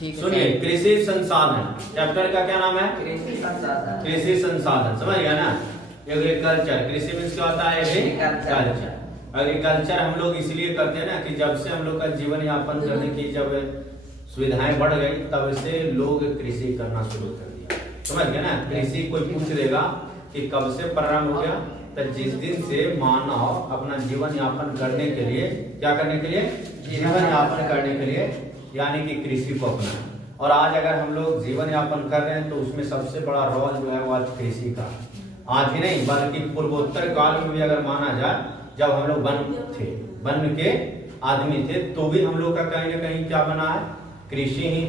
सुनिए, कृषि संसाधन चैप्टर का क्या नाम है? कृषि संसाधन। कृषि संसाधन, समझ गया ना? एग्रीकल्चर, कृषि मीन्स क्या होता है? एग्रीकल्चर। एग्रीकल्चर हम लोग इसलिए करते हैं ना कि जब से हम लोग का जीवन यापन करने की जब सुविधाएं बढ़ गई तब से लोग कृषि करना शुरू कर दिया, समझ गया ना? कृषि कोई पूछ देगा कि कब से प्रारंभ हो गया, तो जिस दिन से मानव अपना जीवन यापन करने के लिए, क्या करने के लिए? जीवन यापन करने के लिए, यानी कि कृषि को अपनाया। और आज अगर हम लोग जीवन यापन कर रहे हैं तो उसमें सबसे बड़ा रोल जो है वो आज कृषि का। आज ही नहीं बल्कि पूर्वोत्तर काल में भी अगर माना जाए, जब हम लोग वन के आदमी थे तो भी हम लोग का कहीं ना कहीं क्या बना है? कृषि ही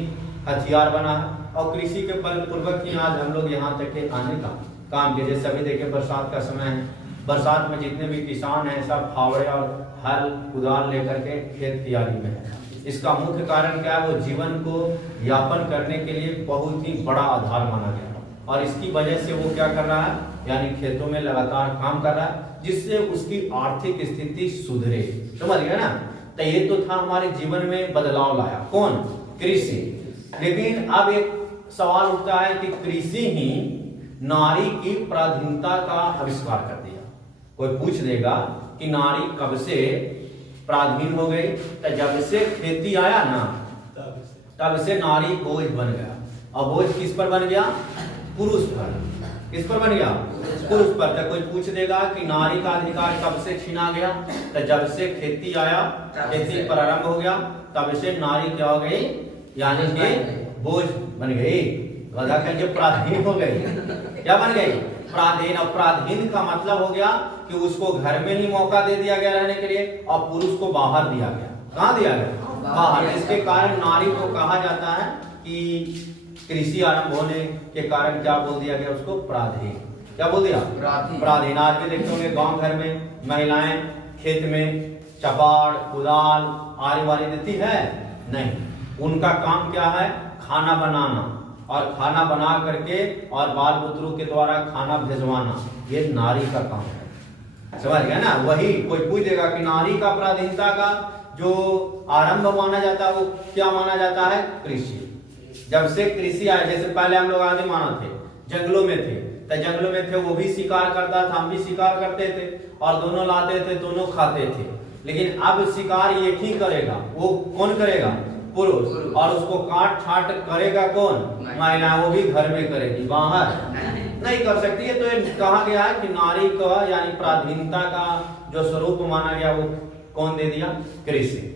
हथियार बना है। और कृषि के बल पूर्वक ही आज हम लोग यहाँ तक के आने का काम किए। जैसे अभी देखिए बरसात का समय है, बरसात में जितने भी किसान हैं सब फावड़े और हल कुदाल लेकर के खेत तैयारी में है। इसका मुख्य कारण क्या है? वो जीवन को यापन करने के लिए बहुत ही बड़ा आधार माना गया और इसकी वजह से वो क्या कर रहा है? यानी खेतों में लगातार काम कर रहा है, जिससे उसकी आर्थिक स्थिति सुधरे, समझ गया ना? तो ये तो था हमारे जीवन में बदलाव लाया कौन? कृषि। लेकिन अब एक सवाल उठता है कि कृषि ही नारी की पराधीनता का आविष्कार कर दिया। कोई पूछ देगा कि नारी कब से पराधीन हो गई? तो जब से खेती आया ना तब से नारी बोझ बन गया। और बोझ किस पर बन गया? पुरुष पर। किस पर बन गया? पुरुष पर। तो कोई पूछ देगा कि नारी का अधिकार कब से छीना गया? तो जब से खेती आया, खेती प्रारंभ हो गया, तब से नारी क्या हो गई? यानी कि बोझ बन गई। गधा कहेंगे पराधीन हो गई। क्या बन गई? पराधीन। और पराधीन का मतलब हो गया कि उसको घर में ही मौका दे दिया गया रहने के लिए और पुरुष को बाहर दिया गया। कहाँ दिया गया? बाहर। इसके कारण नारी को कहा जाता है कि कृषि आरंभ होने के कारण क्या बोल दिया गया उसको? पराधीन। क्या बोल दिया? पराधीन। आज भी देखते होंगे गांव घर में महिलाएं खेत में चपाड़ कुदाल आरी वारी देती है? नहीं, उनका काम क्या है? खाना बनाना और खाना बना करके और बाल बुतरू के द्वारा खाना भिजवाना, ये नारी का काम है, समझ गया ना? वही कोई पूछ देगा कि नारी का पराधीनता का जो आरंभ माना जाता है वो क्या माना जाता है? कृषि। जब से कृषि आया, जैसे पहले हम लोग आदि मानव थे, जंगलों में थे, तो जंगलों में थे वो भी शिकार करता था, हम भी शिकार करते थे और दोनों लाते थे, दोनों खाते थे। लेकिन अब शिकार एक ही करेगा। वो कौन करेगा? पुरुष। और उसको काट छाट करेगा कौन? महिला। वो भी घर में करेगी, बाहर नहीं कर सकती है। तो ये कहा गया है कि नारी का यानी पराधीनता का जो स्वरूप माना गया वो कौन दे दिया? कृषि।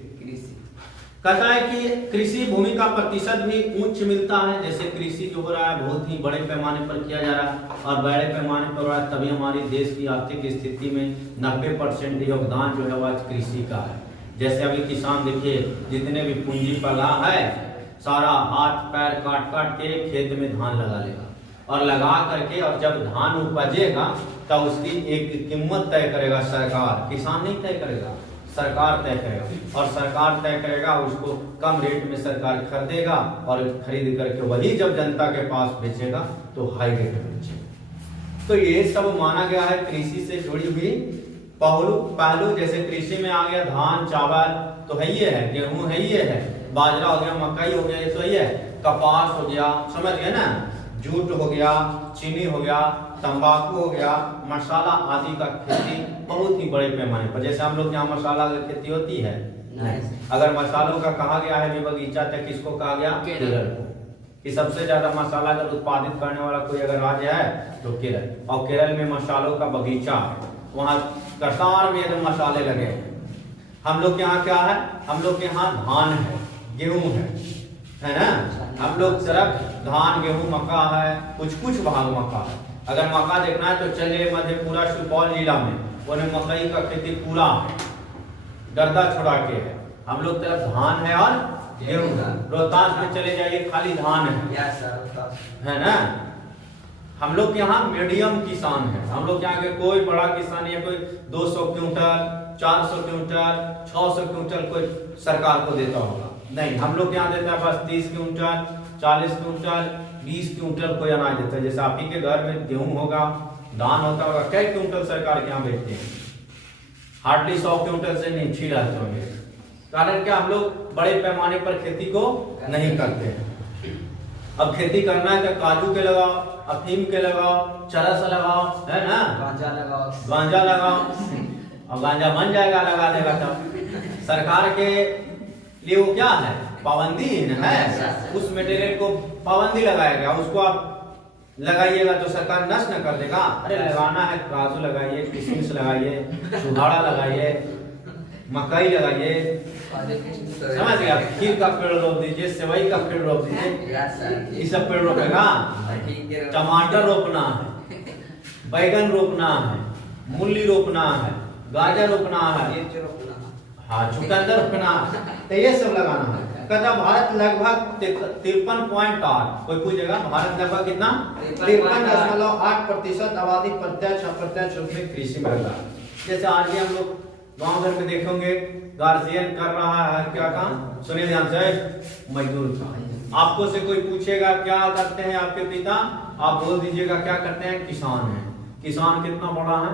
कहता है कि कृषि भूमि का प्रतिशत भी उच्च मिलता है। जैसे कृषि जो हो रहा है बहुत ही बड़े पैमाने पर किया जा रहा है और बड़े पैमाने पर हो रहा है, तभी हमारी देश की आर्थिक स्थिति में 90% योगदान जो है वो आज कृषि का है। जैसे अभी किसान देखिए जितने भी पूंजी पर लगा है सारा हाथ पैर काट काट के खेत में धान लगा लेगा और लगा करके, और जब धान उपजेगा तब उसकी एक कीमत तय करेगा सरकार, किसान नहीं तय करेगा, सरकार तय करेगा। और सरकार तय करेगा, उसको कम रेट में सरकार खरीदेगा और खरीद करके वही जब जनता के पास बेचेगा तो हाई रेट में बेचेगा। तो ये सब माना गया है कृषि से जुड़ी हुई पहलू। जैसे कृषि में आ गया धान चावल तो है ये है, गेहूं है ये है, बाजरा हो गया, मकई हो गया, ये तो ये है, कपास हो गया, समझ गए ना, जूट हो गया, चीनी हो गया, तंबाकू हो गया, मसाला आदि का खेती बहुत ही बड़े पैमाने पर। जैसे हम लोग यहाँ मसाला की खेती होती है नहीं। अगर मसालों का कहा गया है बगीचा तक, किसको कहा गया? केरल को। कि सबसे ज्यादा मसाला अगर उत्पादित करने वाला कोई अगर राज्य है तो केरल। और केरल में मसालों का बगीचा है, वहाँ कतार में एकदम मसाले लगे हैं। हम लोग के यहाँ क्या है? हम लोग के यहाँ धान है, गेहूं है ना? हम लोग सिर्फ धान गेहूं मक्का है, कुछ भाग मक्का है। अगर मक्का देखना है तो चलिए मधेपुरा सुपौल जिला में उन्हें मकई का खेती पूरा है, गर्दा छुड़ा के है। हम लोग तरफ धान है और गेहूं है। रोहतास में चले जाइए खाली धान है ना? हम लोग के यहाँ मीडियम किसान है। हम लोग यहाँ के कोई बड़ा किसान नहीं है, कोई 200 क्विंटल 400 क्विंटल 600 क्विंटल कोई सरकार को देता होगा, नहीं। हम लोग यहाँ देता है बस 30 क्विंटल 40 क्विंटल 20 क्विंटल कोई अनाज देता है। जैसे आप ही के घर में गेहूं होगा, धान होता होगा, कई क्विंटल सरकार के यहाँ बेचते हैं, हार्डली 100 क्विंटल से नीचे रहते होंगे। कारण क्या, हम लोग बड़े पैमाने पर खेती को नहीं करते हैं। अब खेती करना है तो काजू के लगाओ, अफीम के लगाओ, चरस लगाओ, है ना, गांजा लगाओ और गांजा बन जाएगा लगा देगा तब। सरकार के लिए वो क्या है, पाबंदी है, उस मटेरियल को पाबंदी लगाया गया, उसको आप लगाइएगा तो सरकार नष्ट न कर देगा। अरे लगाना है, काजू लगाइए, किशमिश लगाइए, सुहाड़ा लगाइए, मकई लगाइए, समझ गया, खीर का पेड़ रोप दीजिए, सेवई का पेड़ रोप दीजिए, ये सब पेड़ रोपेगा। टमाटर रोपना है, बैगन रोपना है, मूली रोपना है, गाजर रोपना है, हाँ चुकंदर रोपना है, तो ये सब लगाना है। कहता भारत लगभग 53.8, कोई पूछेगा भारत लगभग कितना, 53.8% आबादी प्रत्यक्ष अप्रत्यक्ष रूप में कृषि में लगा। जैसे आज भी हम लोग गांव घर में देखेंगे, गार्जियन कर रहा है क्या काम, सुनिए ध्यान से, मजदूर का। आपको से कोई पूछेगा क्या करते हैं आपके पिता, आप बोल दीजिएगा क्या करते हैं, किसान है। किसान कितना बड़ा है,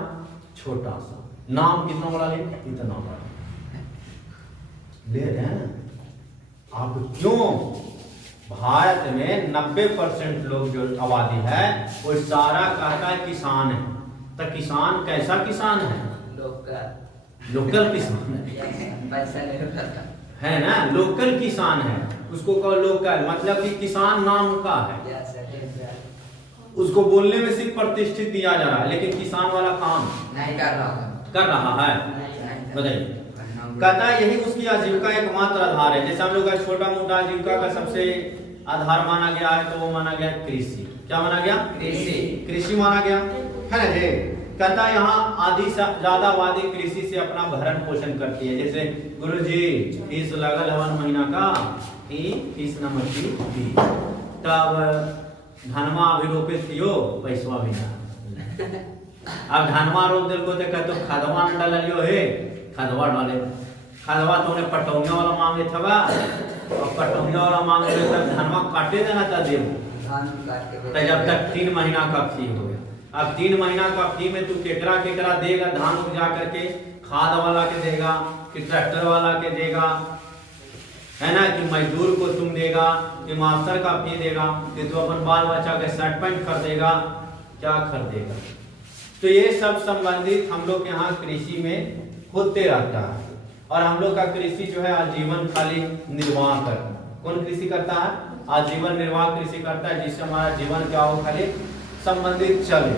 छोटा सा, नाम कितना बड़ा है, इतना बड़ा ले रहे हैं आप। क्यों, भारत में 90% लोग जो आबादी है वो सारा कहता है किसान है। तो किसान कैसा किसान है, लोकल किसान है ना, लोकल किसान है, उसको कहो लोकल, मतलब कि किसान नाम का है, उसको बोलने में सिर्फ प्रतिष्ठित दिया जा रहा है, लेकिन किसान वाला काम नहीं कर रहा है। बताइए, कहता है यही उसकी आजीविका एकमात्र आधार है। जैसे हम लोग का छोटा मोटा आजीविका का सबसे आधार माना गया है, तो वो माना गया कृषि। क्या माना गया, कृषि माना गया है ना जी। कहता है यहाँ आधी से ज्यादा आबादी कृषि से अपना भरण पोषण करती है। जैसे गुरुजी फीस लगल 1 महीना का, फीस न मची दी, तब धनमा अभी रोपित थियो, पैसा भी ना, अब धनमा रोप दिल को तो खदवा न डालियो है, खदवा डाले, खदवा तो उन्हें पटौनिया वाला मांगे था, और पटौनिया वाला मांगे तब धनमा काटे देना था देव, तो जब तक 3 महीना का फी हो गया। अब 3 महीना का फी में तू केकरा केकरा देगा, धान उपजा करके खाद वाला के देगा कि ट्रैक्टर वाला के देगा, है ना, कि मजदूर को तुम देगा, कि मास्टर का फी देगा, कि तू अपन बाल बच्चा के शर्ट पैंट खरीदेगा, क्या खरीदेगा। तो ये सब संबंधित हम लोग यहाँ कृषि में होते रहता है। और हम लोग का कृषि जो है आजीवन खाली निर्वाह करता। कौन कृषि करता है, आजीवन निर्वाह कृषि करता है, जिससे हमारा जीवन क्या हो, खाली संबंधित चले।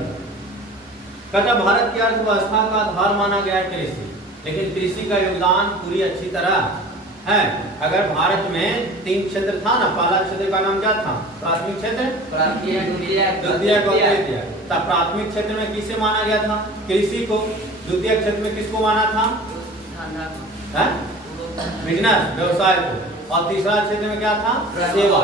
कहता भारत की अर्थव्यवस्था का आधार माना गया है कृषि, लेकिन कृषि का योगदान पूरी अच्छी तरह है। अगर भारत में 3 क्षेत्र था ना, पहला क्षेत्र का नाम क्या था, प्राथमिक क्षेत्र, द्वितीय। तब प्राथमिक क्षेत्र में किसे माना गया था, कृषि को। द्वितीय क्षेत्र में किसको माना था, बिजनेस, व्यवसाय को। और तीसरा क्षेत्र में क्या था, सेवा,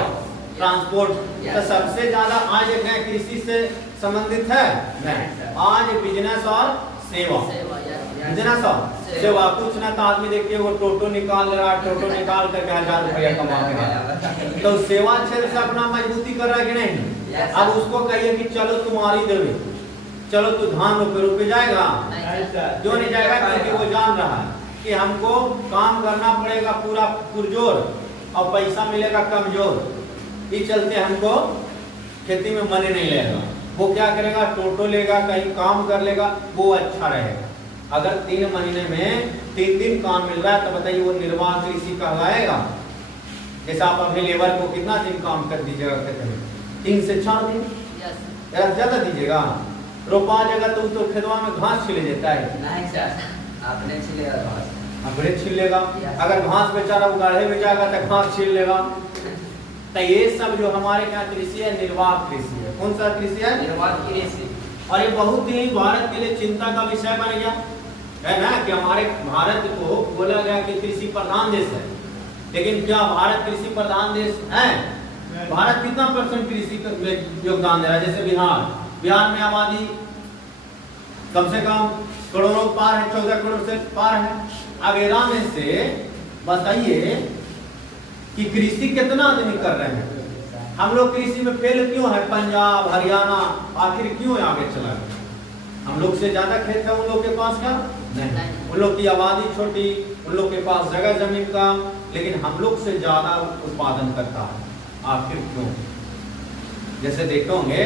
ट्रांसपोर्ट। तो सबसे ज्यादा आज कृषि से संबंधित है नहीं, आज बिजनेस और सेवा, बिजनेस और सेवा। कुछ ना तो आदमी देखिए वो टोटो निकाल रहा, टोटो निकाल करके 1000 रुपया कमा रहा, तो सेवा क्षेत्र से अपना मजबूती कर रहा है कि नहीं। अब उसको कहिए कि चलो तुम्हारी देवे, चलो तू धान रोपे जाएगा, क्यों नहीं जाएगा, क्योंकि वो जान रहा है कि हमको काम करना पड़ेगा पूरा पुरजोर और पैसा मिलेगा कमजोर। इस चलते हमको खेती में मन नहीं लगेगा। वो क्या करेगा, टोटो लेगा, कहीं काम कर लेगा, वो अच्छा रहेगा। अगर 3 महीने में 3 दिन काम मिल रहा है तो बताइए वो निर्वाह कृषि कहलाएगा। जैसे आप अपने लेबर को कितना दिन काम कर दीजिएगा खेत में, 3 से 4 दिन, ज्यादा दीजिएगा। रोपा जाएगा तो खेतवा में घास छिले जाता है, नहीं सर, अपने छिलेगा घास, अपने छील लेगा। अगर घास बेचारा उगाड़े में जाएगा तो घास छील लेगा। तो ये सब जो हमारे यहाँ कृषि है, निर्वाह कृषि है। कौन सा कृषि है, निर्वाह कृषि। और ये बहुत ही भारत के लिए चिंता का विषय बन गया है ना, कि हमारे भारत को बोला गया कि कृषि प्रधान देश है, लेकिन क्या भारत कृषि प्रधान देश है? भारत कितना % कृषि में योगदान दे रहा है? जैसे बिहार में आबादी कम से कम करोड़ों पार है, 14 करोड़ से पार है। अब एरा में से बताइए कि कृषि कितना आदमी कर रहे हैं। हम लोग कृषि में फेल क्यों है? पंजाब, हरियाणा आखिर क्यों आगे चला गया? हम लोग से ज्यादा खेत है उन लोग के पास क्या नहीं। उन लोग की आबादी छोटी, उन लोग के पास जगह जमीन का, लेकिन हम लोग से ज्यादा उत्पादन करता है। आखिर क्यों? जैसे देखोगे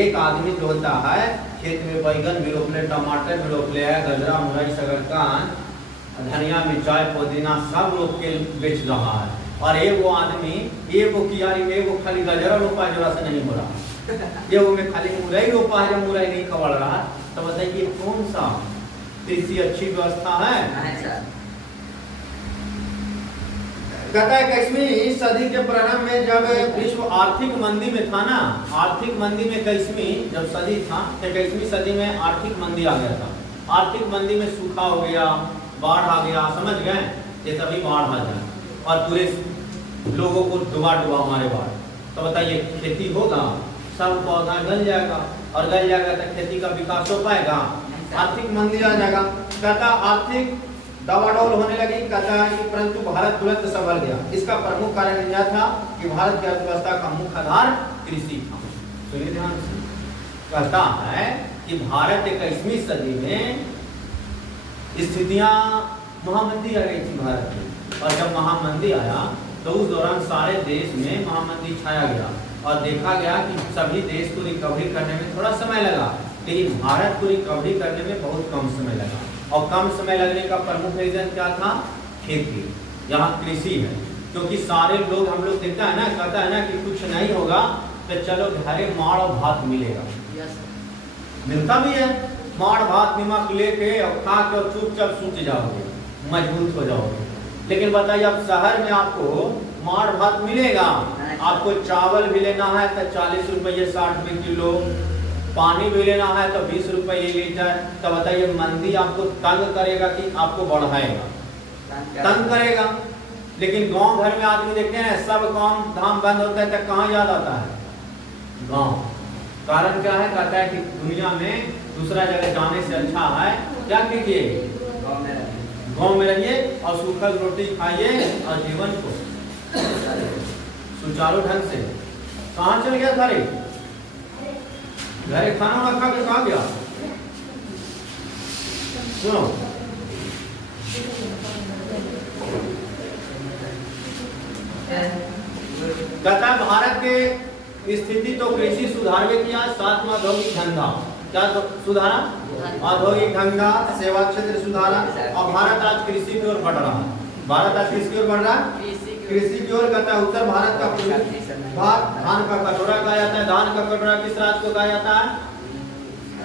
एक आदमी जो होता है खेत में बैगन भी रोप ले, टमाटर भी रोप ले, गजरा, मुरई, शकरकंद, धनिया, मिर्चाई, पुदीना सब रोप के बेच रहा है, और एक वो आदमी एगो कियारी में एगो खाली गजरा रोपा है, जरा से नहीं हो रहा, एगो में खाली मुरई रोपा है, जब मुरई नहीं खबड़ रहा, तो बताइए कौन सा कृषि अच्छी व्यवस्था है? कहता है 21वीं सदी के प्रारंभ में जब विश्व आर्थिक मंदी में था ना, आर्थिक मंदी में 21वीं जब सदी था तो 21वीं सदी में आर्थिक मंदी आ गया था। आर्थिक मंदी में सूखा हो गया, बाढ़ आ गया, समझ गए? ये सभी बाढ़ आ जाए और पूरे लोगों को डुबा मारे बाढ़, तो बताइए खेती होगा? सब पौधा गल जाएगा, और गल जाएगा तो खेती का विकास हो पाएगा? आर्थिक मंदी आ जाएगा। कहता आर्थिक दबाडोल होने लगी, कहता है कि परंतु भारत तुरंत संभल गया। इसका प्रमुख कारण यह था कि भारत की अर्थव्यवस्था का मुख्य आधार कृषि था। सुनिए ध्यान से, कहता है कि भारत 21वीं सदी में स्थितियां महामंदी आ गई थी भारत में, और जब महामंदी आया तो उस दौरान सारे देश में महामंदी छाया गया, और देखा गया कि सभी देश को रिकवरी करने में थोड़ा समय लगा, लेकिन भारत को रिकवरी करने में बहुत कम समय लगा। और कम समय लगने का प्रमुख रीजन क्या था? खेती, यहाँ कृषि है। क्योंकि सारे लोग, हम लोग देखता है ना, कहता है ना कि कुछ नहीं होगा तो चलो घरे माड़ और भात मिलेगा, मिलता भी है, माड़ भात नमक लेके और खा के और चुपचाप सूझ जाओगे, मजबूत हो जाओगे। लेकिन बताइए अब शहर में आपको माड़ भात मिलेगा? आपको चावल भी लेना है तो 40 रुपये 60 रुपये किलो, पानी भी लेना है तो 20 रुपये लीटर। तो बताइए मंदी आपको तंग करेगा कि आपको बढ़ाएगा? तंग करेगा। लेकिन गांव घर में आदमी देखते हैं ना, सब काम धाम बंद होता है तो कहाँ याद आता है? गांव। कारण क्या है? कहता है कि दुनिया में दूसरा जगह जाने से अच्छा है क्या कीजिए, गांव में रहिए और सूखल रोटी खाइए और जीवन को सुचारू ढंग से। कहाँ चल गया सारे? घरे खाना वाना खा के कहाँ गया? सुनो, कहता है भारत के स्थिति तो कृषि सुधार में किया, साथ में औद्योगिक धंधा क्या सुधारा? औद्योगिक धंधा, सेवा क्षेत्र सुधारा, और भारत आज कृषि की ओर बढ़ रहा है। भारत आज किसकी ओर बढ़ रहा है? कृषि की ओर। कहता है उत्तर भारत का भाग धान का कटोरा कहा जाता है। धान का कटोरा किस राज्य को कहा जाता है?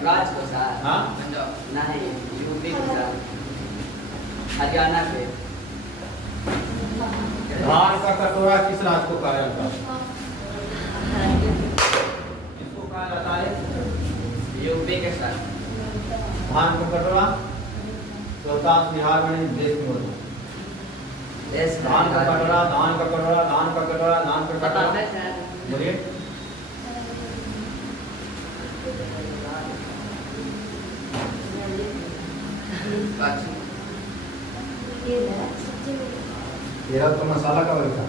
राज को सर, हाँ नहीं यूपी को सर, हरियाणा पे। धान का कटोरा किस राज्य को कहा जाता है? किसको कहा जाता है? यूपी के सर। धान का कटोरा रोहतास बिहार में देश में होता है। धान का कटोरा, धान का कटोरा, धान का कटोरा, धान का कटोरा, बोलिए। तेरा तो मसाला का वही था।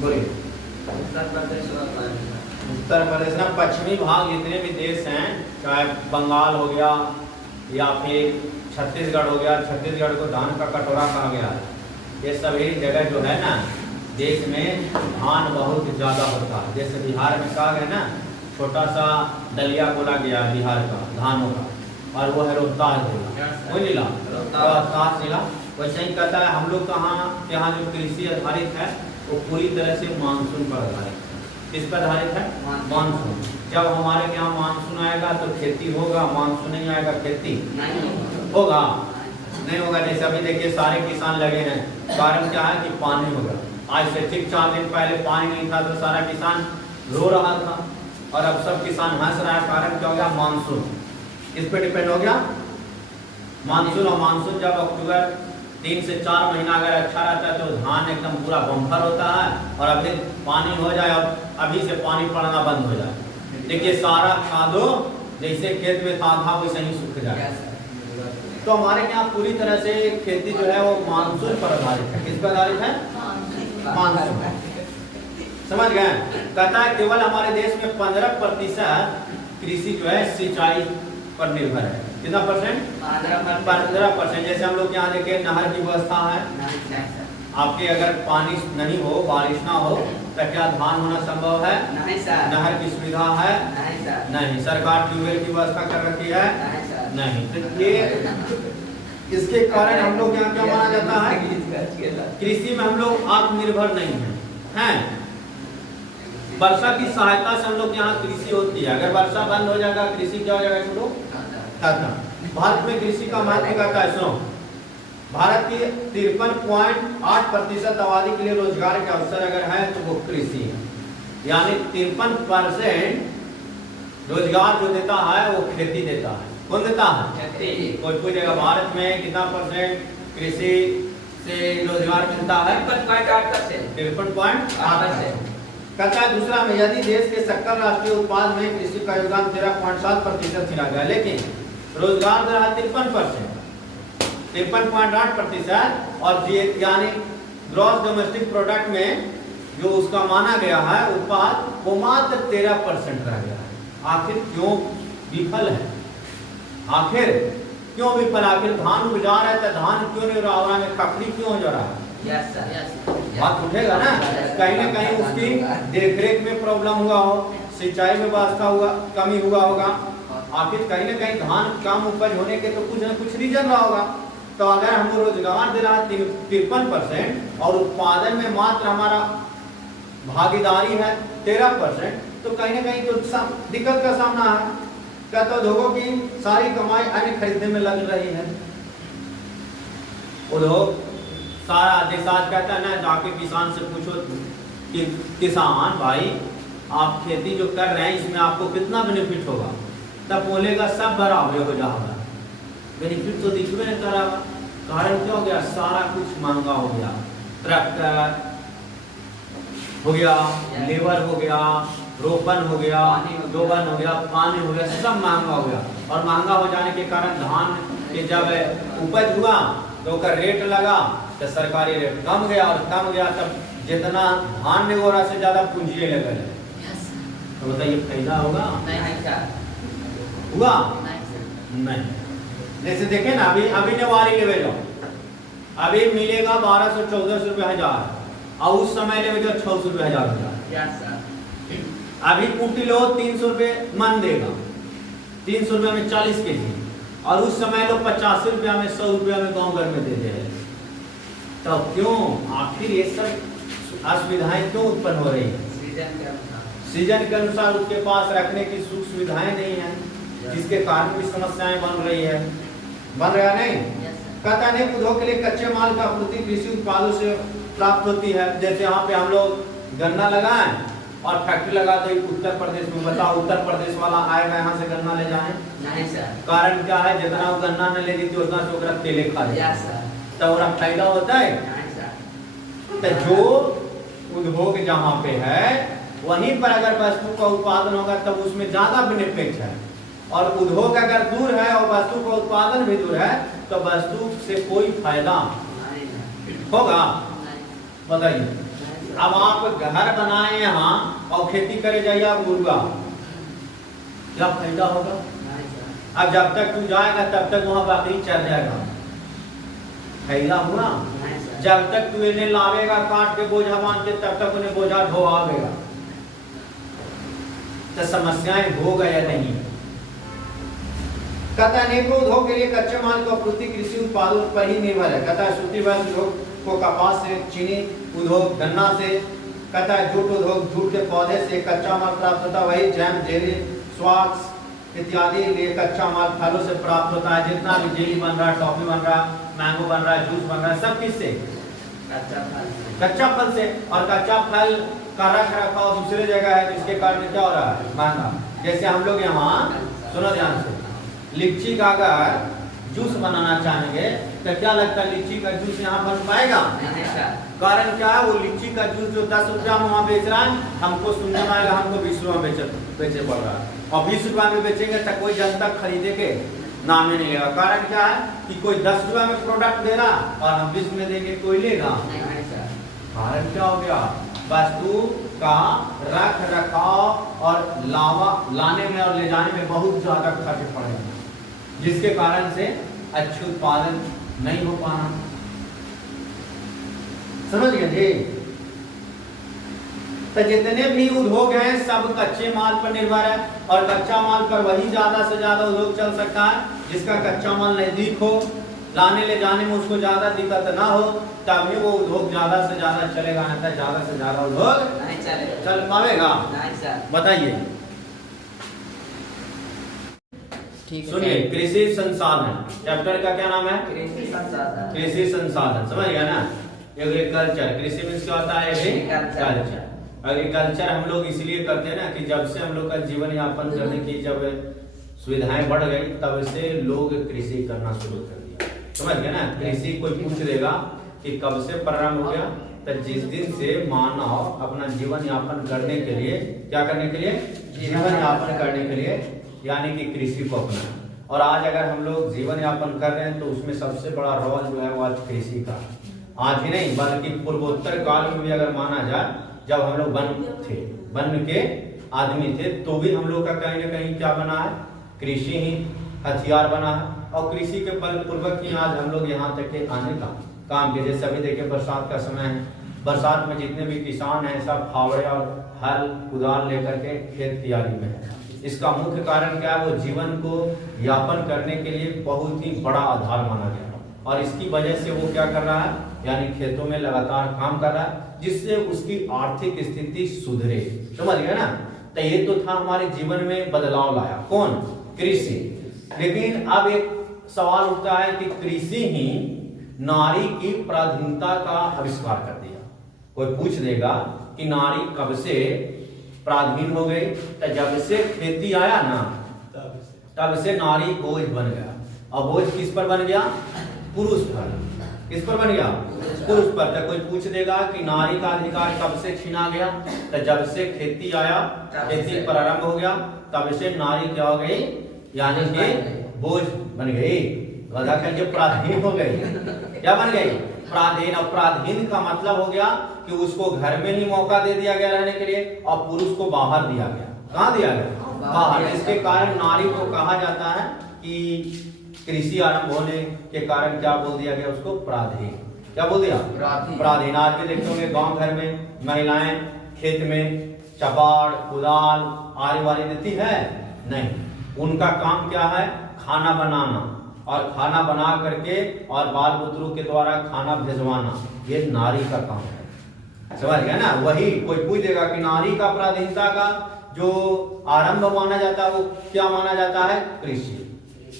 बोलिए। उत्तर प्रदेश ना पश्चिमी भाग जितने भी देश हैं, चाहे बंगाल हो गया या फिर छत्तीसगढ़ हो गया, छत्तीसगढ़ को धान का कटोरा कहा गया है। ये सभी जगह जो है ना देश में धान बहुत ज़्यादा होता है। जैसे बिहार में कहा गया ना, छोटा सा दलिया बोला गया बिहार का धानों का, और वो है रोहतास जिला, वो जिला रोहतास जिला। वैसे ही कहता है हम लोग कहाँ यहाँ जो कृषि आधारित है वो पूरी तरह से मानसून पर आधारित है। किस पर आधारित है? मानसून। जब हमारे यहाँ मानसून आएगा तो खेती होगा, मानसून नहीं आएगा खेती नहीं होगा, नहीं होगा। जैसे अभी देखिए सारे किसान लगे हैं, कारण क्या है कि पानी होगा। आज से ठीक 4 दिन पहले पानी नहीं था तो सारा किसान रो रहा था, और अब सब किसान हंस रहा है। कारण क्या हो गया? मानसून। किस पे डिपेंड हो गया? मानसून। और मानसून जब अक्टूबर 3 से 4 महीना अगर अच्छा रहता है तो धान एकदम पूरा बम्पर होता है, और अभी पानी हो जाए, अब अभी से पानी पड़ना बंद हो जाए, देखिए सारा खादो जैसे खेत में था वैसे ही सूख जाए। तो हमारे यहाँ पूरी तरह से खेती जो है वो मानसून पर आधारित है। किस पर आधारित है? मानसून। समझ गए? कहता है केवल हमारे देश में 15% कृषि जो है सिंचाई पर निर्भर है। कितना परसेंट? 15%। जैसे हम लोग यहाँ देखे नहर की व्यवस्था है, नहीं सर। आपके अगर पानी नहीं हो, बारिश ना हो, तो क्या धान होना संभव है? नहीं सर। नहर की सुविधा है? नहीं सर। नहीं। सरकार ट्यूबवेल की व्यवस्था कर रखी है? नहीं सर। नहीं। तो ये इसके कारण हम लोग यहाँ क्या माना जाता है? कृषि में हम लोग आत्मनिर्भर नहीं है, हैं? वर्षा की सहायता से हम लोग यहाँ कृषि होती है। अगर वर्षा बंद हो जाएगा, कृषि क्या हो जाएगा? हम लोग खत्म। भारत में कृषि का महत्व क्या है? सुनो, भारत की 53.8% आबादी के लिए रोजगार के अवसर अगर है तो वो कृषि है। यानी 53% रोजगार जो देता है वो खेती देता है। कौन देता है? कोई पूछेगा भारत में कितना परसेंट कृषि से रोजगार मिलता है? 53.8%। कहता है दूसरा में, यदि देश के सकल राष्ट्रीय उत्पाद में कृषि का योगदान 13.7% गिना गया, लेकिन रोजगार दर है 53%, 53.8%, और यानी ग्रॉस डोमेस्टिक प्रोडक्ट में जो उसका माना गया है उत्पाद, वो मात्र 13% रह गया है। आखिर क्यों विफल है? आखिर क्यों विफल? आखिर धान उपजा रहा है तो धान क्यों नहीं रहा हो रहा है? खपड़ी क्यों हो जा रहा है? बात उठेगा ना। कहीं ना कहीं उसकी देखरेख में प्रॉब्लम हुआ हो, सिंचाई में व्यवस्था हुआ, कमी हुआ होगा। आखिर कहीं ना कहीं धान कम उपज होने के तो कुछ न कुछ रीजन रहा होगा। तो अगर हमको रोजगार दे रहा है 53% और उत्पादन में मात्र हमारा भागीदारी है 13%, तो कहीं ना कहीं तो दिक्कत का सामना है। क्या तो उद्योगों की सारी कमाई अन्य खरीदने में लग रही है। उद्योग सारा देश आज कहता है ना, जाके किसान से पूछो कि किसान भाई आप खेती जो कर रहे हैं इसमें आपको कितना बेनिफिट होगा, तब बोलेगा सब बराबर हो जाएगा। बेनिफिट तो दिखने नहीं कर रहा। कारण क्या हो गया? सारा कुछ महंगा हो गया। ट्रैक्टर हो गया, लेबर हो गया, रोपन हो गया, दोबन हो गया, पानी हो गया, सब महंगा हो गया। और महंगा हो जाने के कारण धान के जब उपज हुआ तो उसका रेट लगा तो सरकारी रेट कम गया, और कम गया तब जितना धान नहीं हो रहा से ज्यादा पूंजी लगे। तो बताइए फायदा होगा? हुआ? नहीं। जैसे देखे ना, अभी नेवारी लेवे जाओ, अभी मिलेगा 1200-1400 रुपये हजार, और उस समय लेवे जाओ 600 रुपये हजार। अभी कुटी लो 300 रुपये मन देगा, 300 रुपये में 40 kg, और उस समय लो 85 रुपया में, 100 रुपया में गाँव घर में दे दे। तो क्यों? आखिर ये सब असुविधाएं क्यों उत्पन्न हो रही है? सीजन के अनुसार उसके पास रखने की सुख सुविधाएं नहीं है, जिसके कारण भी समस्याएं बन रही है। बन रहा नहीं? कहता नहीं उद्योग के लिए कच्चे माल का आपूर्ति कृषि उत्पादों से प्राप्त होती है। जैसे यहाँ पे हम लोग गन्ना लगाएं और फैक्ट्री लगा दे उत्तर प्रदेश में, बताओ उत्तर प्रदेश वाला आएगा यहाँ से गन्ना ले जाए? नहीं सर। कारण क्या है? जितना वो गन्ना न ले दी उतना से ओकरा तेले खा ले, तो ओकरा फायदा होता है? तो जो उद्योग जहाँ पे है वहीं पर अगर वस्तु का उत्पादन होगा तब उसमें ज्यादा बेनिफिट है। और उद्योग अगर दूर है और वस्तु का उत्पादन भी दूर है तो वस्तु से कोई फायदा होगा? बताइए। अब आप घर बनाए यहाँ और खेती करे जाइए आप मुर्गा, क्या फायदा होगा? अब जब तक तू जाएगा तब तक वहाँ बकरी चल जाएगा, फायदा हुआ? जब तक तू इन्हें लावेगा काट के बोझा बांध के तब तक उन्हें बोझा ढोआवेगा, तो समस्याएं होगा या नहीं? कहता है उद्योग के लिए कच्चे माल की आपूर्ति कृषि उत्पादों पर ही निर्भर है। कहता है सूती वस्त्र उद्योग को कपास से, चीनी उद्योग गन्ना से, कहता है जूट उद्योग जूट के पौधे से कच्चा माल प्राप्त होता है। वही जैम, जेली, स्वाक्स इत्यादि लिए कच्चा माल फलों से प्राप्त होता है। जितना भी जेली बन रहा है, टॉफी बन रहा है, मैंगो बन रहा है, जूस बन रहा है, सब किससे? कच्चा फल से। और कच्चा फल का रख रखाव दूसरे जगह है, जिसके कारण क्या हो रहा है? महंगा। जैसे हम लोग यहाँ सुनो ध्यान से, लीची का अगर जूस बनाना चाहेंगे तो क्या लगता है लीची का जूस यहाँ बन पाएगा? कारण क्या है? वो लीची का जूस जो 10 रुपया में वहाँ बेच रहा है, हमको सुनने में आएगा हमको 20 रुपया में बेचे पड़ रहा है, और 20 रुपया में बेचेंगे तो कोई जनता खरीदे के नाम ही नहीं लेगा। कारण क्या है कि कोई 10 रुपया में प्रोडक्ट दे रहा और हम 20 में देंगे, कोई लेगा? कारण क्या हो गया? वस्तु का रख रखाव और लाने में और ले जाने में बहुत ज्यादा खर्च पड़ेगा। जिसके कारण से अच्छे उत्पादन नहीं हो पाना। समझ गए जी? तो जितने भी उद्योग हैं सब कच्चे माल पर निर्भर है, और कच्चा माल पर वही ज्यादा से ज्यादा उद्योग चल सकता है जिसका कच्चा माल नजदीक हो, लाने ले जाने में उसको ज्यादा दिक्कत ना हो, तभी वो उद्योग ज्यादा से ज्यादा चलेगा, नहीं तो ज्यादा से ज्यादा उद्योग नहीं चलेगा, चल पाएगा। नहीं सर। बताइए, ठीक है। सुनिए, कृषि संसाधन चैप्टर का क्या नाम है? कृषि संसाधन। कृषि संसाधन, समझ गया ना? एग्रीकल्चर, कृषि मीन्स क्या होता है? एग्रीकल्चर। एग्रीकल्चर हम लोग इसलिए करते हैं ना कि जब से हम लोग का जीवन यापन करने की जब सुविधाएं बढ़ गई तब से लोग कृषि करना शुरू कर दिया। समझ गए ना? कृषि कोई पूछ देगा कि कब से प्रारंभ हो गया, तो जिस दिन से मानव अपना जीवन यापन करने के लिए, क्या करने के लिए? जीवन यापन करने के लिए, यानी कि कृषि को अपनाया। और आज अगर हम लोग जीवन यापन कर रहे हैं तो उसमें सबसे बड़ा रोल जो है वो आज कृषि का। आज ही नहीं बल्कि पूर्वोत्तर काल में भी अगर माना जाए, जब हम लोग वन के आदमी थे, तो भी हम लोग का कहीं ना कहीं क्या बना है? कृषि ही हथियार बना है। और कृषि के बल पूर्वक ही आज हम लोग यहाँ तक के आने का काम किए। जैसे अभी देखिए बरसात का समय है, बरसात में जितने भी किसान हैं सब फावड़े और हल कुदाल लेकर के खेत तैयारी में है। इसका मुख्य कारण क्या है? वो जीवन को यापन करने के लिए बहुत ही बड़ा आधार माना गया, और इसकी वजह से वो क्या कर रहा है? यानी खेतों में लगातार काम कर रहा है, जिससे उसकी आर्थिक स्थिति सुधरे। समझ गए ना? तो ये तो था हमारे जीवन में बदलाव लाया कौन? कृषि। लेकिन अब एक सवाल उठता है कि कृषि ही नारी की पराधीनता का आविष्कार कर दिया। कोई पूछ देगा कि नारी कब से पराधीन हो गई? तो जब से खेती आया ना, तब से नारी बोझ बन गया। और बोझ किस पर बन गया? पुरुष पर। किस पर बन गया? पुरुष पर। तो कोई पूछ देगा कि नारी का अधिकार कब से छीना गया? तो जब से खेती आया, खेती प्रारंभ हो गया, तब से नारी क्या हो गई? यानी कि बोझ बन गई, गधा करके पराधीन हो गई। क्या बन गई? पराधीन। और पराधीन का मतलब हो गया कि उसको घर में ही मौका दे दिया गया रहने के लिए, और पुरुष को बाहर दिया गया। कहाँ दिया गया? बाहर। इसके कारण नारी को कहा जाता है कि कृषि आरंभ होने के कारण क्या बोल दिया गया उसको? पराधीन। क्या बोल दिया? पराधीन। आज भी देखते होंगे गांव घर में महिलाएं खेत में चपाड़ कुदाल आरी वारी देती है? नहीं, उनका काम क्या है? खाना बनाना, और खाना बना करके और बाल बुतरू के द्वारा खाना भिजवाना, ये नारी का काम है। समझ गया ना? वही कोई पूछ देगा कि नारी का पराधीनता का जो आरंभ माना जाता है वो क्या माना जाता है? कृषि।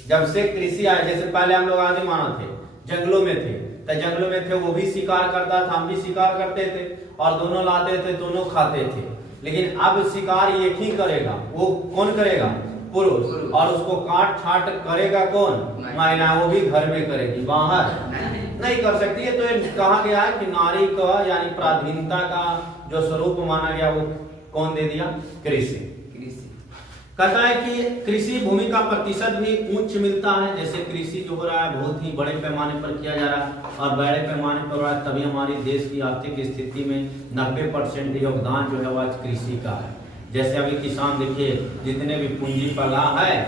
जब से कृषि आया, जैसे पहले हम लोग आदि मानव थे, जंगलों में थे, तो जंगलों में थे वो भी शिकार करता था, हम भी शिकार करते थे, और दोनों लाते थे, दोनों खाते थे। लेकिन अब शिकार एक ही करेगा। वो कौन करेगा? पुरुष। और उसको काट छाट करेगा कौन? महिला। वो भी घर में करेगी, बाहर नहीं कर सकती है। तो ये कहा गया है कि नारी का यानी पराधीनता का जो स्वरूप माना गया वो कौन दे दिया? कृषि। कहता है कि कृषि भूमि का प्रतिशत भी उच्च मिलता है। जैसे कृषि जो हो रहा है बहुत ही बड़े पैमाने पर किया जा रहा है, और बड़े पैमाने पर हो रहा है, तभी हमारी देश की आर्थिक स्थिति में 90% योगदान जो है वो आज कृषि का है। जैसे अभी किसान देखिए, जितने भी पूंजी पर लगा है,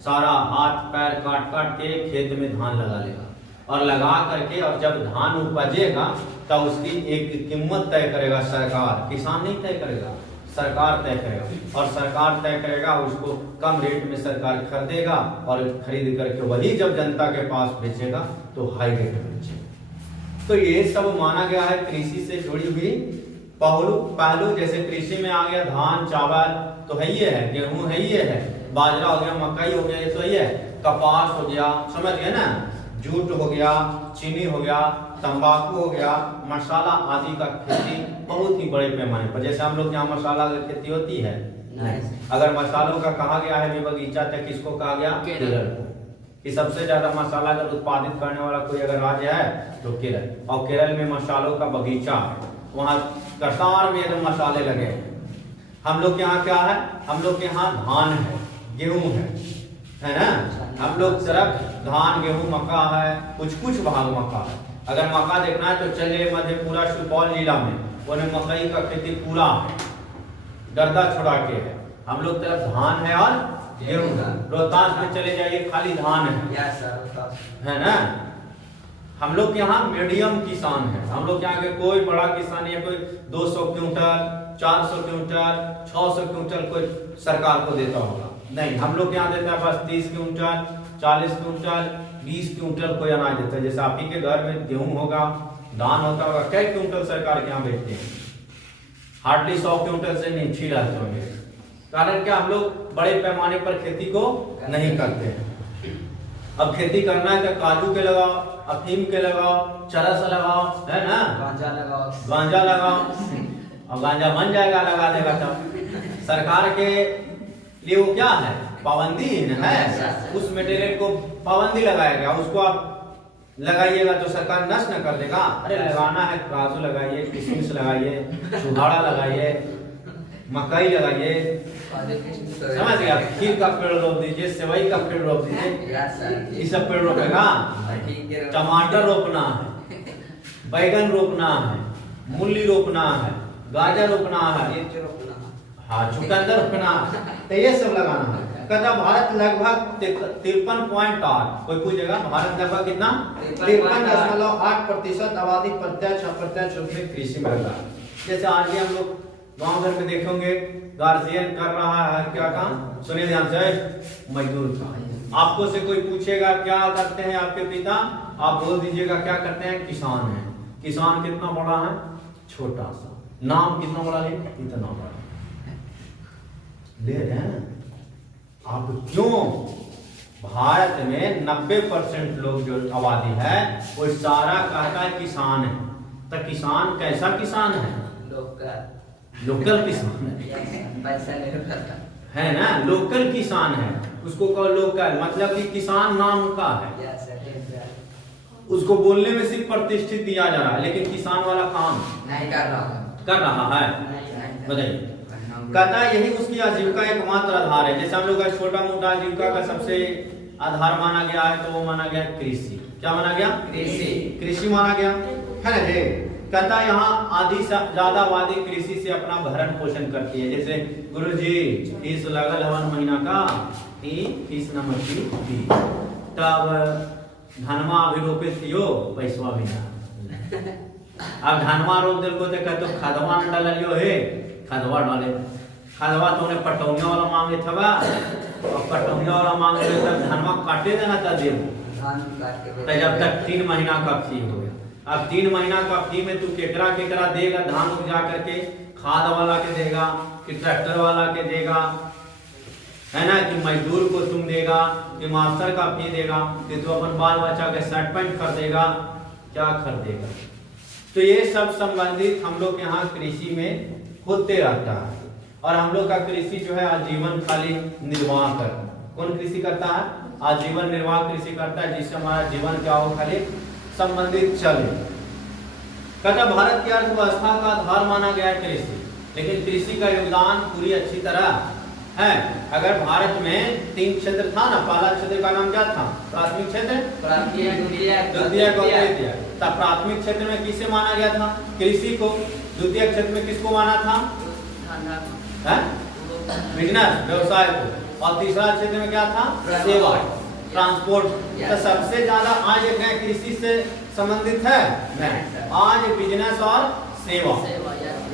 सारा हाथ पैर काट काट के खेत में धान लगा लेगा, और लगा करके और जब धान उपजेगा तब उसकी एक कीमत तय करेगा सरकार। किसान नहीं तय करेगा, सरकार तय करेगा, और सरकार तय करेगा, उसको कम रेट में सरकार खरीदेगा, और खरीद करके वही जब जनता के पास बेचेगा तो हाई रेट में बेचेगा। तो ये सब माना गया है कृषि से जुड़ी हुई पहलू। जैसे कृषि में आ गया धान चावल तो है ये है, गेहूं है ये है, बाजरा हो गया, मकई हो गया, ये तो ये है, कपास हो गया, समझ गए ना, जूट हो गया, चीनी हो गया, तंबाकू हो गया, मसाला आदि का खेती बहुत ही बड़े पैमाने पर। जैसे हम लोग यहाँ मसाला की खेती होती है, अगर मसालों का कहा गया है बगीचा, तक किसको कहा गया? केरल को। कि सबसे ज्यादा मसाला अगर उत्पादित करने वाला कोई अगर राज्य है तो केरल, और केरल में मसालों का बगीचा है, वहाँ कतार में एकदम मसाले लगे हैं। हम लोग के यहाँ क्या है? हम लोग के यहाँ धान है, गेहूं है ना? हम लोग तरफ धान गेहूं मक्का है, कुछ कुछ भाग मक्का है। अगर मक्का देखना है तो चलिए मधेपुरा सुपौल जिला में उन्हें मकई का खेती पूरा है, गर्दा छोड़ा के है। हम लोग तरफ धान है और गेहूं। रोहतास में चले जाइए खाली धान है, यस सर। है ना। हम लोग के यहाँ मीडियम किसान है। हम लोग के यहाँ के कोई बड़ा किसान या कोई 200 क्विंटल 400 क्विंटल 600 क्विंटल कोई सरकार को देता होगा, नहीं। हम लोग के यहाँ देता है बस 30 क्विंटल 40 क्विंटल 20 क्विंटल कोई अनाज देता है। जैसे आप ही के घर में गेहूं होगा, धान होता होगा, कई क्विंटल सरकार के यहाँ बेचते हैं, हार्डली 100 क्विंटल से नीचे रहते होंगे। कारण क्या, हम लोग बड़े पैमाने पर खेती को नहीं करते हैं। अब खेती करना है तो काजू के लगाओ, अफीम के लगाओ, चरस लगाओ, है ना, गांजा लगाओ, गांजा लगाओ, और गांजा बन जाएगा लगा देगा तब। सरकार के लिए वो क्या है, पाबंदी है। उस मटेरियल को पाबंदी लगाया गया, उसको आप लगाइएगा तो सरकार नष्ट न कर देगा। अरे लगाना है, काजू लगाइए, किशमिश लगाइए, छुहाड़ा लगाइए, मकई लगाइए, समझ गया। खीर का पेड़ रोप दीजिए, सेवई का पेड़ रोप दीजिए, ये सब पेड़ रोपेगा। टमाटर रोपना है, बैगन रोपना है, मूली रोपना है, गाजर रोपना है, हाँ चुकंदर रोपना है, तो ये सब लगाना है। कहता भारत लगभग 53.8, कोई पूछेगा भारत लगभग कितना, 53.8% आबादी प्रत्यक्ष अप्रत्यक्ष रूप में कृषि में लगा। जैसे आज भी हम लोग गांव घर में देखेंगे, गार्जियन कर रहा है क्या काम, सुनिए ध्यान से, मजदूर का। आपको से कोई पूछेगा क्या करते हैं आपके पिता, आप बोल दीजिएगा क्या करते हैं, किसान है। किसान कितना बड़ा है, छोटा सा। नाम कितना बड़ा है, इतना बड़ा ले रहे हैं आप। क्यों, भारत में 90% लोग जो आबादी है वो सारा कहता है किसान है। तो किसान कैसा किसान है, लोकल किसान है ना, लोकल किसान है। उसको कहो लोकल, मतलब कि किसान नाम का है। उसको बोलने में सिर्फ प्रतिष्ठित दिया जा रहा है, लेकिन किसान वाला काम नहीं कर रहा है। बताइए, कहता है यही उसकी आजीविका एकमात्र आधार है। जैसे हम लोग का छोटा मोटा आजीविका का सबसे आधार माना गया है, तो वो माना गया कृषि। क्या माना गया, कृषि माना गया, है ना जी। कहता है यहाँ आधी से ज्यादा आबादी कृषि से अपना भरण पोषण करती है। जैसे गुरुजी फीस लगल हवन महीना का, फीस न मची दी, तब धनमा अभी रोपित कियो, पैसवा भी ना। अब धनमा रोप दिल को तो खदवा न डालियो है, खदवा डाले, खदवा तो उन्हें पटौनिया वाला मांगे था, और पटौनिया वाला मांगे तब धनमा काटे देना था दे, जब तक 3 महीना का फी हो गया। अब 3 महीना का फी में तू केकरा केकरा देगा, धान उपजा करके खाद वाला के देगा कि ट्रैक्टर वाला के देगा, है ना, कि मजदूर को तुम देगा कि मास्टर का फी देगा, कि तू अपन बाल बच्चा के शर्ट पैंट खरीदेगा, क्या खरीदेगा। तो ये सब संबंधित हम लोग यहाँ कृषि में होते रहता है। और हम लोग का कृषि जो है आजीवन खाली निर्वाह करता है। कौन कृषि करता है, आजीवन निर्वाह कृषि करता है, जिससे हमारा जीवन क्या हो, खाली संबंधित चले। कहता भारत की अर्थव्यवस्था का आधार माना गया है कृषि, लेकिन कृषि का योगदान पूरी अच्छी तरह है। अगर भारत में 3 क्षेत्र था ना, पहला क्षेत्र का नाम क्या था, प्राथमिक क्षेत्र, द्वितीय। तब प्राथमिक क्षेत्र में किसे माना गया था, कृषि को। द्वितीय क्षेत्र में किसको माना था, बिजनेस, व्यवसाय को। और तीसरा क्षेत्र में क्या था, सेवा, ट्रांसपोर्ट। तो सबसे ज्यादा आज कृषि से संबंधित है, आज बिजनेस और सेवा।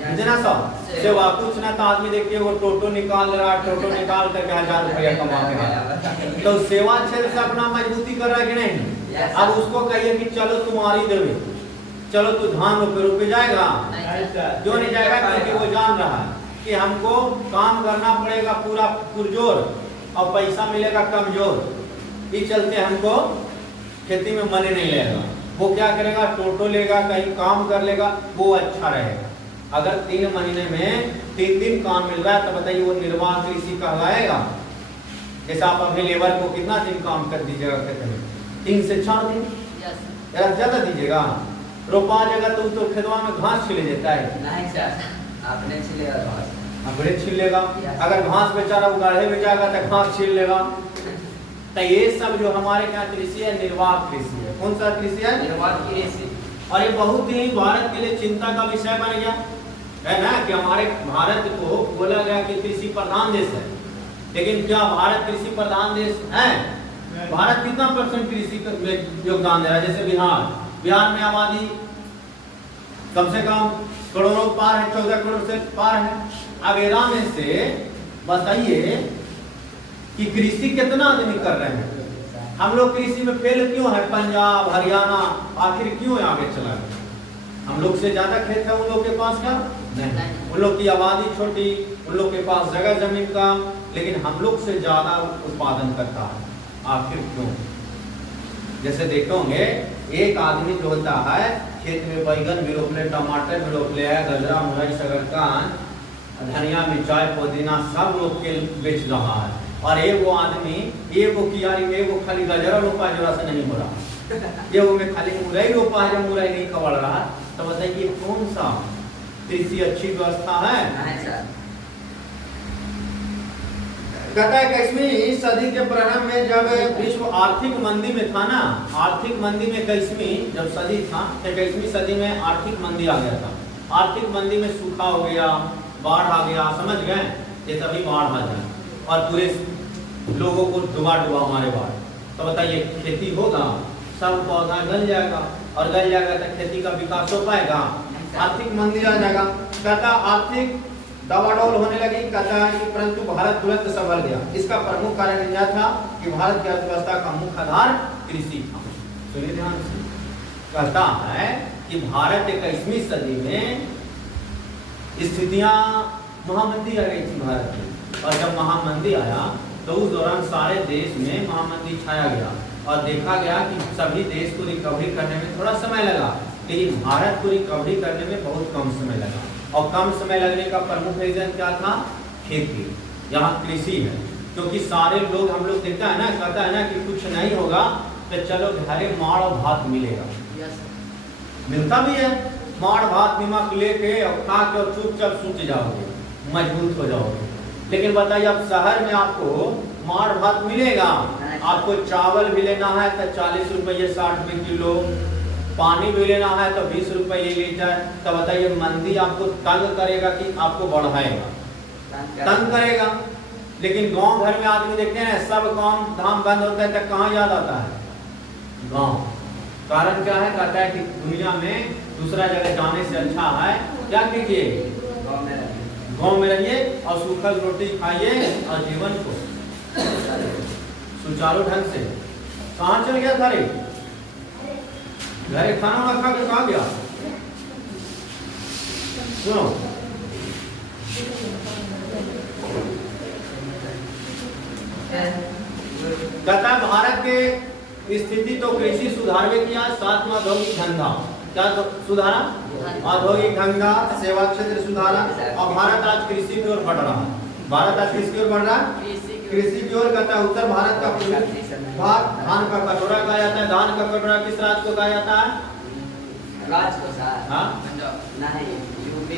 बिजनेस और सेवा, कुछ ना तो आदमी देखिए वो टोटो निकाल रहा है, टोटो निकाल करके 1000 रुपया कमा रहा, तो सेवा क्षेत्र से अपना मजबूती कर रहा है कि नहीं। अब उसको कहिए कि चलो तुम्हारी देवे, चलो तू धान रोपे जाएगा, क्यों नहीं जाएगा, क्योंकि वो जान रहा है कि हमको काम करना पड़ेगा पूरा पुरजोर और पैसा मिलेगा कमजोर। इस चलते हमको खेती में मन नहीं लेगा। वो क्या करेगा, टोटो लेगा, कहीं काम कर लेगा, वो अच्छा रहेगा। अगर 3 महीने में 3 दिन काम मिल रहा है तो बताइए वो निर्वाह कृषि कहलाएगा। जैसे आप अपने लेबर को कितना दिन काम कर दीजिएगा खेत में, 3 से 4 दिन, ज्यादा दीजिएगा। रोपा जाएगा तो खेतवा में घास छिले जाता है, नहीं सर, आपने छिलेगा घास, अपने छील लेगा। अगर घास बेचारा उगाड़े में जाएगा तो घास छील लेगा। तो ये सब जो हमारे क्या कृषि है, निर्वाह कृषि है। कौन सा कृषि है, निर्वाह कृषि। और ये बहुत ही भारत के लिए चिंता का विषय बन गया है ना, कि हमारे भारत को बोला गया कि कृषि प्रधान देश है, लेकिन क्या भारत कृषि प्रधान देश है? भारत कितना परसेंट कृषि में योगदान दे रहा है? जैसे बिहार में आबादी कम से कम करोड़ों पार है, 14 करोड़ से पार है। अब एरा में से बताइए कि कृषि कितना आदमी कर रहे हैं? हम लोग कृषि में फेल क्यों है? पंजाब, हरियाणा आखिर क्यों आगे चला गया? हम लोग से ज्यादा खेत है उन लोग के पास का? नहीं। उन लोग की आबादी छोटी, उन लोग के पास जगह जमीन का, लेकिन हम लोग से ज्यादा उत्पादन करता है। आखिर क्यों? जैसे देखोगे एक आदमी जो होता है खेत में बैगन भी रोप ले, टमाटर भी रोप ले, गजरा, मुरई, शकरकंद, धनिया, मिर्चाई, पुदीना सब रोप के बेच रहा है। और एगो आदमी एगो कियारी में एगो खाली गजरा रोपा है, जरा से नहीं हो रहा, एगो में खाली मुरई रोपा है, जब मुरई नहीं कबड़ रहा, तो बताइए कौन सा कृषि अच्छी व्यवस्था है? कहता है 21वीं सदी के प्रारंभ में जब विश्व आर्थिक मंदी में था ना, आर्थिक मंदी में 21वीं जब सदी था, 21वीं सदी में आर्थिक मंदी आ गया था। आर्थिक मंदी में सूखा हो गया, बाढ़ आ गया, समझ गए? ये सभी बाढ़ आ जाए और पूरे लोगों को डुबा मारे बाढ़, तो बताइए खेती होगा? सब पौधा गल जाएगा, और गल जाएगा तो खेती का विकास हो पाएगा? आर्थिक मंदी आ जाएगा। कहता आर्थिक दबाडोल होने लगी। कहता है कि परंतु भारत तुरंत संभल गया। इसका प्रमुख कारण यह था कि भारत की अर्थव्यवस्था का मुख्य आधार कृषि था। सुनिए ध्यान से, कहता है कि भारत 21वीं सदी में स्थितियां महामंदी आ गई थी भारत में, और जब महामंदी आया तो उस दौरान सारे देश में महामंदी छाया गया और देखा गया कि सभी देश को रिकवरी करने में थोड़ा समय लगा, लेकिन भारत को रिकवरी करने में बहुत कम समय लगा। और कम समय लगने का प्रमुख रीजन क्या था? खेती, यहाँ कृषि है। क्योंकि सारे लोग, हम लोग देखता है ना, कहता है ना कि कुछ नहीं होगा तो चलो घरे माड़ और भात मिलेगा, मिलता भी है। माड़ भात नमक लेके और खा के और चुपचाप सूत जाओगे, मजबूत हो जाओगे। लेकिन बताइए अब शहर में आपको माड़ भात मिलेगा? आपको चावल भी लेना है तो 40 रुपये 60 रुपये किलो, पानी भी लेना है तो 20 रुपये लीटर। तो बताइए मंदी आपको तंग करेगा कि आपको बढ़ाएगा? तंग करेगा। लेकिन गांव घर में आदमी देखते हैं ना, सब काम धाम बंद होता है तो कहाँ याद आता है? गांव। कारण क्या है? कहता है कि दुनिया में दूसरा जगह जाने से अच्छा है क्या कीजिए? गांव में रहिए और सूखल रोटी खाइए और जीवन को सुचारू ढंग से। कहाँ चल गया था रे? घरे खाना वाना खा के कहाँ गया? सुनो, कहता भारत के स्थिति तो कृषि सुधार में किया, साथ में औद्योगिक धंधा क्या सुधारा? औद्योगिक धंधा, सेवा क्षेत्र सुधारा, और भारत आज कृषि की ओर बढ़ रहा है। भारत आज किसकी ओर बढ़ रहा है? कृषि की ओर। कहता है उत्तर भारत का भाग धान का कटोरा कहा जाता है। धान का कटोरा किस राज्य को कहा जाता है? हाँ? नहीं, यूपी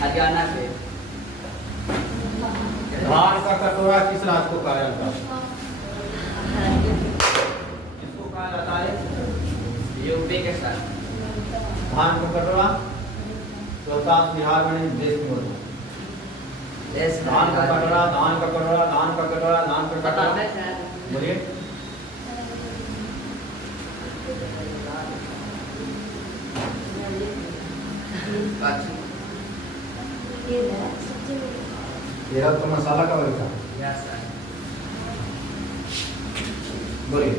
हरियाणा पे। धान का कटोरा किस राज्य को कहा जाता है? किसको कहा जाता है? यूपी के साथ। धान का कटोरा रोहतास बिहार में देश में होता है। धान का कटोरा, धान का कटोरा, धान का कटोरा, धान का कटोरा, बोलिए। तेरा तो मसाला का बनता है। बोलिए।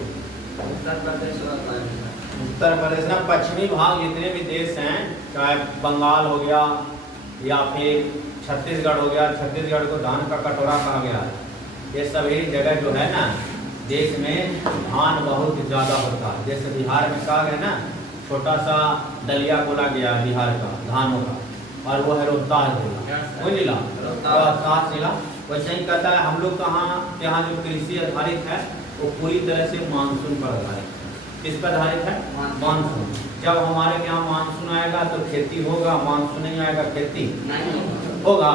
उत्तर प्रदेश ना पश्चिमी भाग जितने भी देश हैं, चाहे बंगाल हो गया या फिर छत्तीसगढ़ हो गया, छत्तीसगढ़ को धान का कटोरा कहा गया है। ये सभी जगह जो है ना देश में धान बहुत ज़्यादा होता है। जैसे बिहार में कहा गया ना, छोटा सा दलिया बोला गया है बिहार का धानों का, और वो है रोहतास जिला, वो जिला रोहतास जिला। वैसे ही कहता है हम लोग यहाँ जो कृषि आधारित है वो पूरी तरह से मानसून पर आधारित है। किस पर आधारित है? मानसून। जब हमारे यहाँ मानसून आएगा तो खेती होगा, मानसून नहीं आएगा खेती नहीं होगा।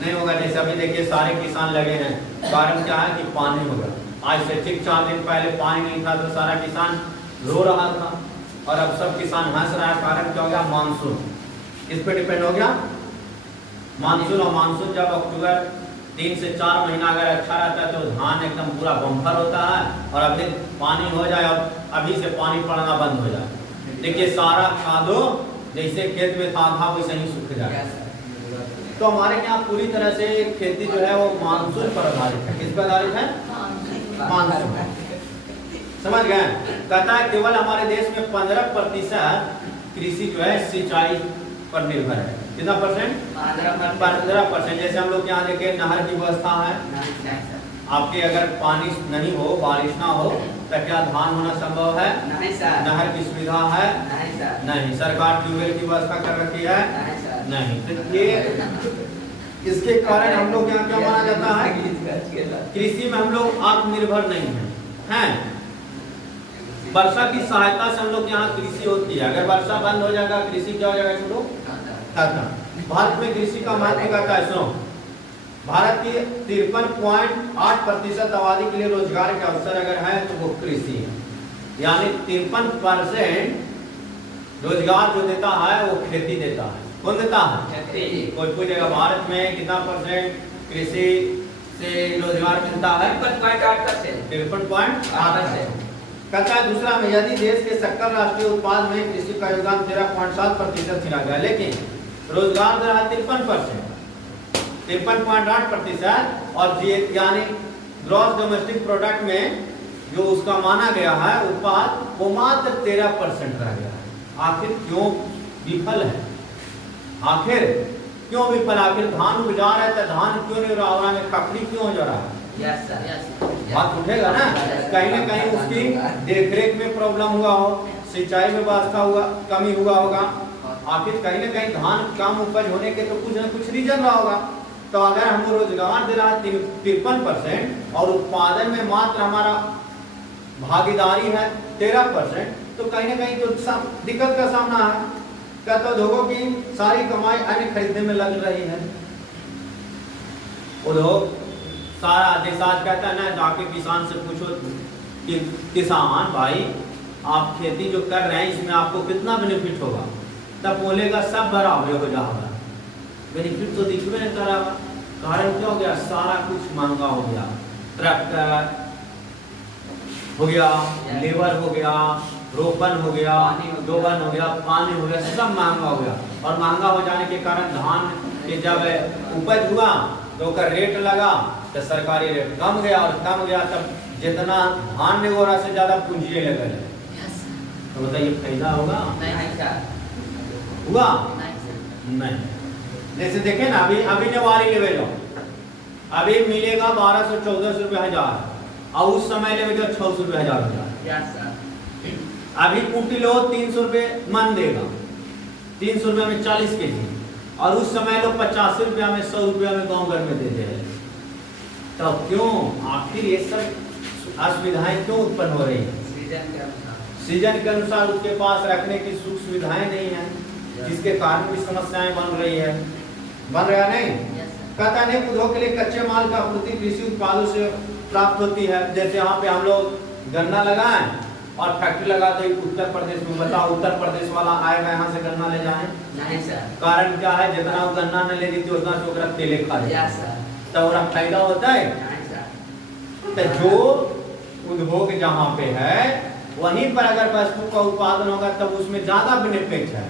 नहीं होगा। जैसे अभी देखिए सारे किसान लगे हैं, कारण क्या है कि पानी होगा। आज से ठीक 4 दिन पहले पानी नहीं था तो सारा किसान रो रहा था, और अब सब किसान हंस रहा है। कारण क्या हो गया? मानसून। किस पे डिपेंड हो गया? मानसून। और मानसून जब अक्टूबर 3 से 4 महीना अगर अच्छा रहता है तो धान एकदम पूरा बम्पर होता है, और अभी पानी हो जाए और अभी से पानी पड़ना बंद हो जाए, देखिए सारा खादो जैसे खेत में था वैसे ही सूख जाए। तो हमारे यहाँ पूरी तरह से खेती जो है वो मानसून पर आधारित है। किस पर आधारित है? मानसून। समझ गए? कहता है केवल हमारे देश में 15% कृषि जो है सिंचाई पर निर्भर है। कितना परसेंट? 15%। जैसे हम लोग यहाँ देखे नहर की व्यवस्था है, आपके अगर पानी नहीं हो, बारिश ना हो तो क्या धान होना संभव है? नहीं सर। नहर की सुविधा है? नहीं सर। नहीं। सरकार ट्यूबवेल की व्यवस्था कर रखी है? नहीं सर। नहीं। तो ये इसके कारण हम लोग यहाँ क्या माना जाता है? कृषि में हम लोग आत्मनिर्भर नहीं है। वर्षा की सहायता से हम लोग यहाँ कृषि होती है। अगर वर्षा बंद हो जाएगा कृषि क्या हो जाएगा? सुनो, भारत में कृषि का महत्व क्या है? सुनो, भारत की 53.8% आबादी के लिए रोजगार के अवसर अगर है तो वो कृषि है। यानी 53% रोजगार जो देता है वो खेती देता है। कौन देता है? कोई पूछेगा भारत में कितना परसेंट कृषि से रोजगार मिलता है? 53.8%। कहता है दूसरा में यदि देश के सकल राष्ट्रीय उत्पाद में कृषि का योगदान 13.7% छिड़ा गया, लेकिन रोजगार दर है 53%, 53.8%, और यानी ग्रॉस डोमेस्टिक प्रोडक्ट में जो उसका माना गया है उत्पाद वो मात्र 13% रह गया है। आखिर क्यों विफल है? आखिर क्यों विफल? आखिर धान उपजा रहा है तो धान क्यों नहीं हो रहा है? खपड़ी क्यों हो जा रहा है? बात उठेगा ना। कहीं ना कहीं उसकी देखरेख में प्रॉब्लम हुआ हो, सिंचाई में व्यवस्था हुआ कमी हुआ होगा। आखिर कहीं ना कहीं धान कम उपज होने के तो कुछ न कुछ रीजन रहा होगा। तो अगर हमको रोजगार दे रहा है 53% और उत्पादन में मात्र हमारा भागीदारी है 13%, तो कहीं ना कहीं तो दिक्कत का सामना है। कहता उद्योगों की सारी कमाई अन्य खरीदने में लग रही है। उद्योग सारा देश आज कहता है ना, जाके किसान से पूछो कि किसान भाई आप खेती जो कर रहे हैं इसमें आपको कितना बेनिफिट होगा, तब बोलेगा सब बराबर हो जाएगा। बेनिफिट तो दिखने नहीं कर रहा। कारण क्या हो गया? सारा कुछ महंगा हो गया। ट्रैक्टर हो गया, लेबर हो गया, रोपन हो गया, दोबन हो गया, पानी हो गया, सब महंगा हो गया। और महंगा हो जाने के कारण धान के जब उपज हुआ तो उसका रेट लगा तो सरकारी रेट कम गया, और कम गया तब जितना धान नहीं हो रहा से ज्यादा पूंजी लगे। तो बताइए फायदा होगा? हुआ नहीं। जैसे देखे ना, अभी नेवारी लेवे जाओ, अभी मिलेगा 1200-1400 रुपये हजार, और उस समय लेवे जाओ 600 रुपये हजार। अभी कुटी लो 300 रुपये मन देगा, 300 रुपये में 40 kg, और उस समय लोग 85 रुपया में 100 रुपया में गाँव घर में देते हैं। तो क्यों? आखिर ये सब असुविधाएं क्यों उत्पन्न हो रही है? सीजन के अनुसार उसके पास रखने की सुख सुविधाएं नहीं है, जिसके कारण भी समस्याएं बन रही है। बन रहा नहीं? कहता नहीं उद्योग के लिए कच्चे माल का आपूर्ति कृषि उत्पादों से प्राप्त होती है। जैसे यहाँ पे हम लोग गन्ना लगाएं और फैक्ट्री लगा दे उत्तर प्रदेश में, बताओ उत्तर प्रदेश वाला आएगा यहाँ से गन्ना ले जाए? नहीं सर। कारण क्या है? जितना वो गन्ना न ले लेती उतना से ओकरा तेले खा जाए, तो ओकरा फायदा होता है। तो जो उद्योग जहाँ पे है वहीं पर अगर वस्तु का उत्पादन होगा तब उसमें ज्यादा बेनिफिट है।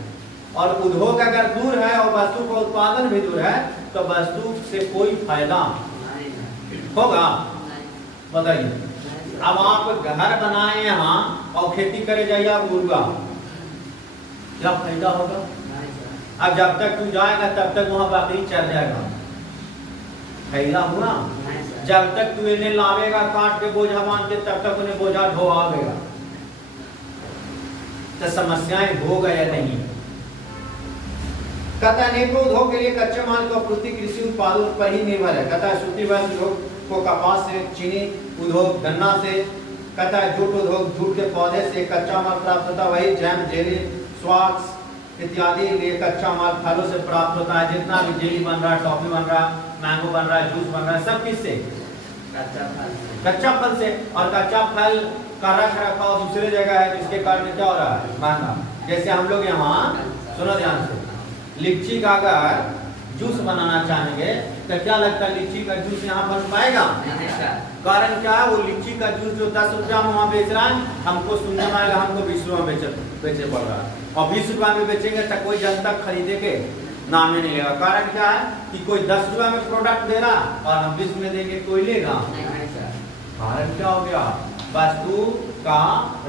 और उद्योग अगर दूर है और वस्तु का उत्पादन भी दूर है तो वस्तु से कोई फायदा होगा? बताइए। अब आप घर बनाए यहाँ और खेती करे जाइए आप गुरुआ, क्या फायदा होगा? अब जब तक तू जाएगा तब तक वहाँ बकरी चल जाएगा, फायदा हुआ? जब तक तू इन्हें लावेगा काट के बोझा बांध के तब तक उन्हें बोझा ढोआवेगा। तो समस्याएं होगा या नहीं? कहता है अनेकों उद्योग के लिए कच्चे माल की आपूर्ति कृषि उत्पादों पर ही निर्भर है। कहता है सूती वस्त्र उद्योग को कपास से, चीनी उद्योग गन्ना से, कहता है जूट उद्योग जूट के पौधे से कच्चा माल प्राप्त होता है। वही जैम, जेली, स्वाक्स इत्यादि लिए कच्चा माल फलों से प्राप्त होता है। जितना भी जेली बन रहा है, टॉफी बन रहा है, मैंगो बन रहा है, जूस बन रहा है, सब किससे? कच्चा फल से। और कच्चा फल का रख रखाव दूसरे जगह है, जिसके कारण क्या हो रहा है? महंगा। जैसे हम लोग यहाँ सुनो ध्यान से, लीची का अगर जूस बनाना चाहेंगे तो क्या लगता है लीची का जूस यहाँ बन पाएगा? नहीं सर। कारण क्या है, वो लीची का जूस जो 10 रुपया में वहाँ बेच रहा है, हमको सुनने में आएगा हमको 20 रुपया में बेचे पड़ रहा है, और 20 रुपया में बेचेंगे तो कोई जनता खरीदे के नाम ही नहीं लेगा। कारण क्या है कि कोई 10 रुपया में प्रोडक्ट दे रहा और हम 20 में देंगे, कोई लेगा? नहीं सर। कारण क्या हो गया, वस्तु का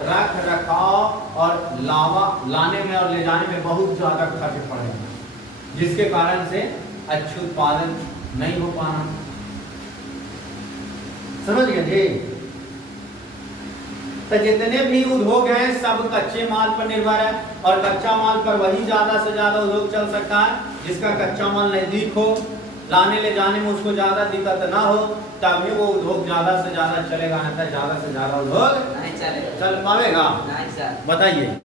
रख रखाव और लाने में और ले जाने में बहुत ज्यादा खर्च पड़ेगा, जिसके कारण से अच्छे उत्पादन नहीं हो पाना। समझ गए जी? तो जितने भी उद्योग हैं सब कच्चे माल पर निर्भर है, और कच्चा माल पर वही ज्यादा से ज्यादा उद्योग चल सकता है जिसका कच्चा माल नजदीक हो, लाने ले जाने में उसको ज्यादा दिक्कत ना हो, तभी वो उद्योग ज्यादा से ज्यादा चलेगा, नहीं तो ज्यादा से ज्यादा उद्योग नहीं चलेगा। चल पाएगा? नहीं सर। बताइए।